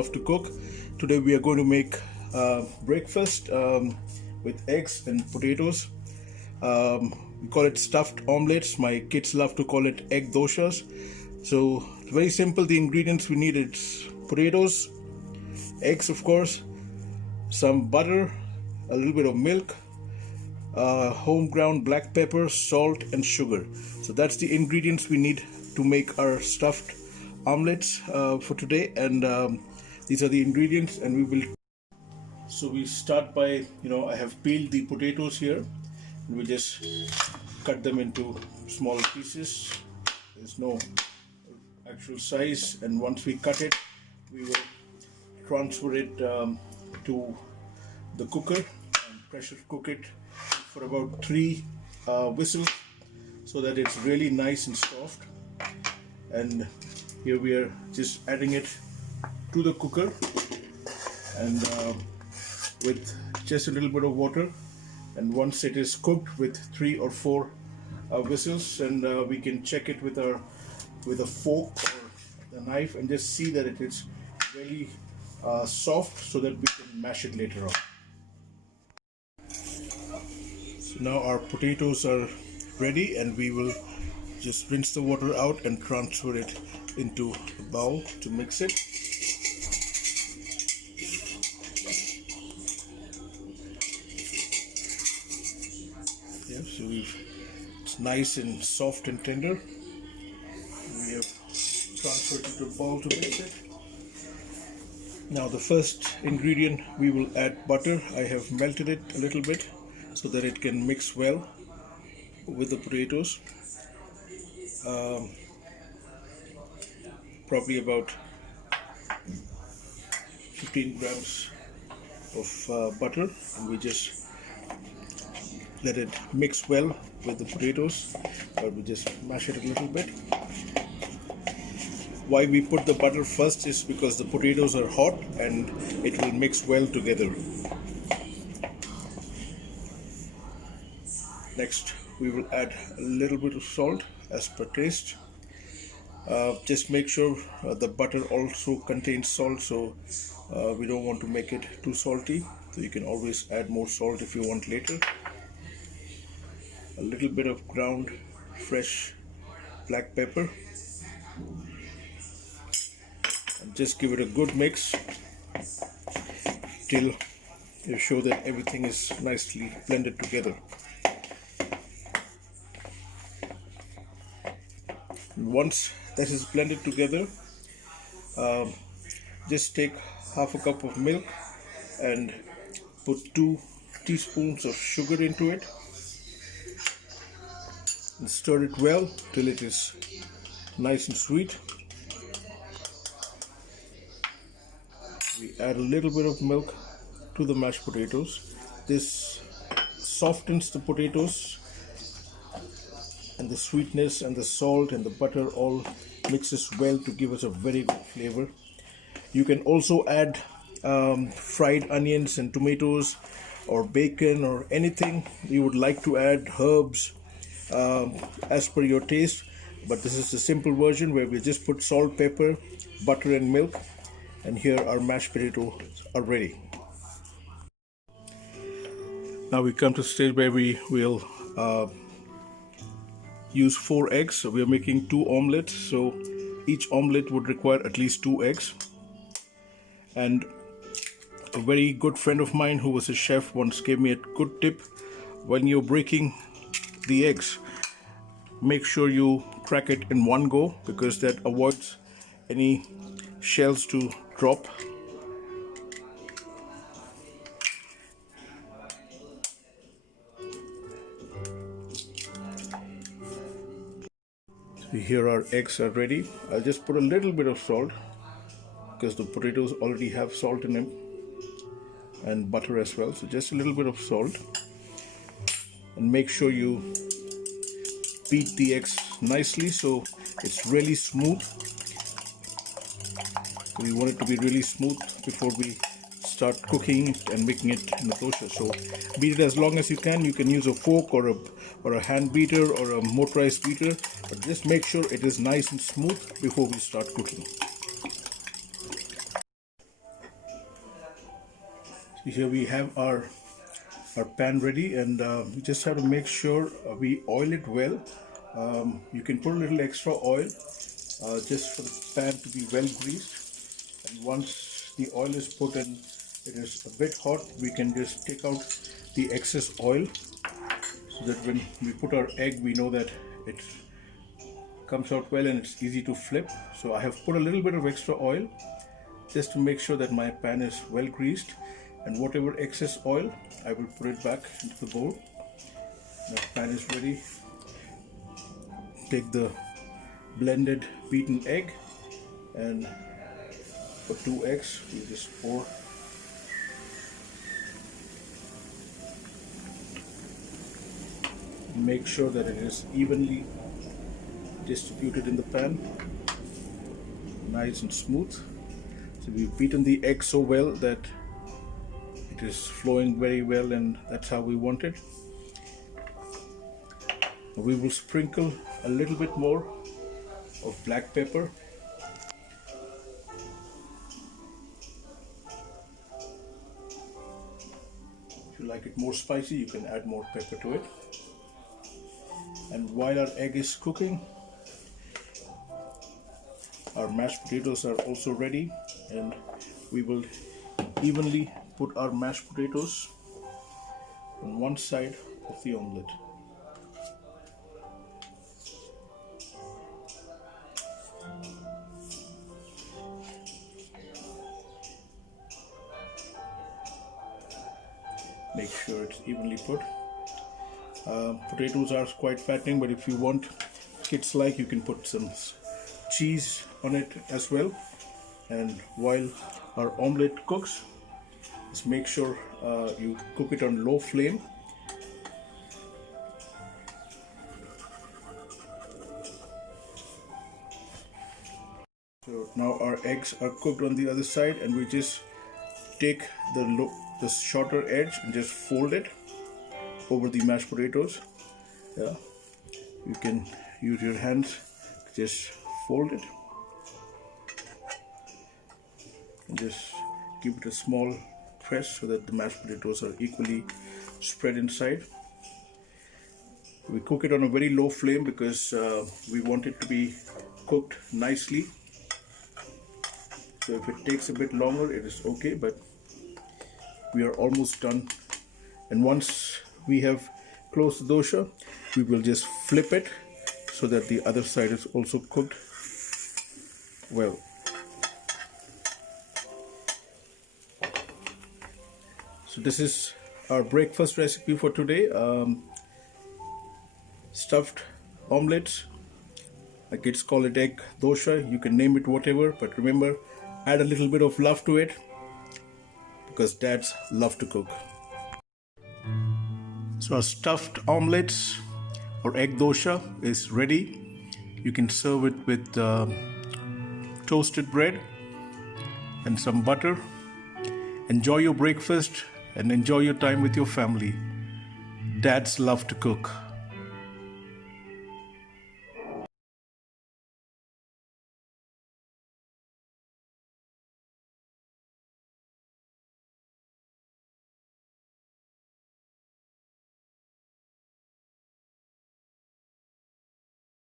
love to cook. Today we are going to make breakfast with eggs and potatoes. We call it stuffed omelets. My kids love to call it egg dosas. So it's very simple. The ingredients we need is potatoes, eggs of course, some butter, a little bit of milk, home ground black pepper, salt and sugar. So that's the ingredients we need to make our stuffed omelets for today, and these are the ingredients, and we will. So we start by, I have peeled the potatoes here, and we just cut them into small pieces. There's no actual size, and once we cut it, we will transfer it to the cooker and pressure cook it for about 3 whistles so that it's really nice and soft. And here we are just adding it to the cooker, and with just a little bit of water, and once it is cooked with 3 or 4 whistles, and we can check it with a fork or a knife and just see that it is really soft so that we can mash it later on. So now our potatoes are ready, and we will just rinse the water out and transfer it into a bowl to mix it. Yeah, so it's nice and soft and tender. We have transferred it to a bowl to mix it. Now the first ingredient, we will add butter. I have melted it a little bit so that it can mix well with the potatoes. Probably about 15 grams of butter, and we just let it mix well with the potatoes, or we just mash it a little bit. Why we put the butter first is because the potatoes are hot and it will mix well together. Next, we will add a little bit of salt as per taste. Just make sure the butter also contains salt, so we don't want to make it too salty. So you can always add more salt if you want later. A little bit of ground fresh black pepper, and just give it a good mix till you show that everything is nicely blended together. And once that is blended together, just take half a cup of milk and put 2 teaspoons of sugar into it and stir it well till it is nice and sweet. We add a little bit of milk to the mashed potatoes. This softens the potatoes, and the sweetness and the salt and the butter all mixes well to give us a very good flavor. You can also add fried onions and tomatoes or bacon or anything you would like to add, herbs, as per your taste, but this is the simple version where we just put salt, pepper, butter and milk, and here our mashed potatoes are ready. Now we come to the stage where we will use 4 eggs. So we are making 2 omelets, so each omelet would require at least 2 eggs. And a very good friend of mine who was a chef once gave me a good tip: when you're breaking the eggs, make sure you crack it in one go, because that avoids any shells to drop. Here our eggs are ready. I'll just put a little bit of salt because the potatoes already have salt in them, and butter as well, so just a little bit of salt. And make sure you beat the eggs nicely so it's really smooth. We want it to be really smooth before we start cooking it and making it in the dosa. So beat it as long as you can. You can use a fork or a hand beater or a motorized beater, but just make sure it is nice and smooth before we start cooking. Here we have our pan ready, and we just have to make sure we oil it well. You can put a little extra oil just for the pan to be well greased, and once the oil is put in, it is a bit hot, we can just take out the excess oil, so that when we put our egg, we know that it comes out well and it's easy to flip. So I have put a little bit of extra oil just to make sure that my pan is well greased, and whatever excess oil, I will put it back into the bowl. The pan is ready. Take the blended beaten egg, and for 2 eggs we just pour. Make sure that it is evenly distributed in the pan, nice and smooth. So we've beaten the egg so well that it is flowing very well, and that's how we want it. We will sprinkle a little bit more of black pepper. If you like it more spicy, you can add more pepper to it. And while our egg is cooking, our mashed potatoes are also ready, and we will evenly put our mashed potatoes on one side of the omelette. Make sure it's evenly put. Potatoes are quite fattening, but if you want kids like, you can put some cheese on it as well. And while our omelette cooks, just make sure you cook it on low flame. So now our eggs are cooked on the other side, and we just take the shorter edge and just fold it over the mashed potatoes. Yeah, you can use your hands to just fold it, and just give it a small press so that the mashed potatoes are equally spread inside. We cook it on a very low flame because we want it to be cooked nicely. So if it takes a bit longer, it is okay, but we are almost done. And once we have closed the dosha, we will just flip it so that the other side is also cooked well. So this is our breakfast recipe for today. Stuffed omelets. My kids call it egg dosha. You can name it whatever, but remember, add a little bit of love to it, because dads love to cook. So our stuffed omelets or egg dosha is ready. You can serve it with toasted bread and some butter. Enjoy your breakfast and enjoy your time with your family. Dads love to cook.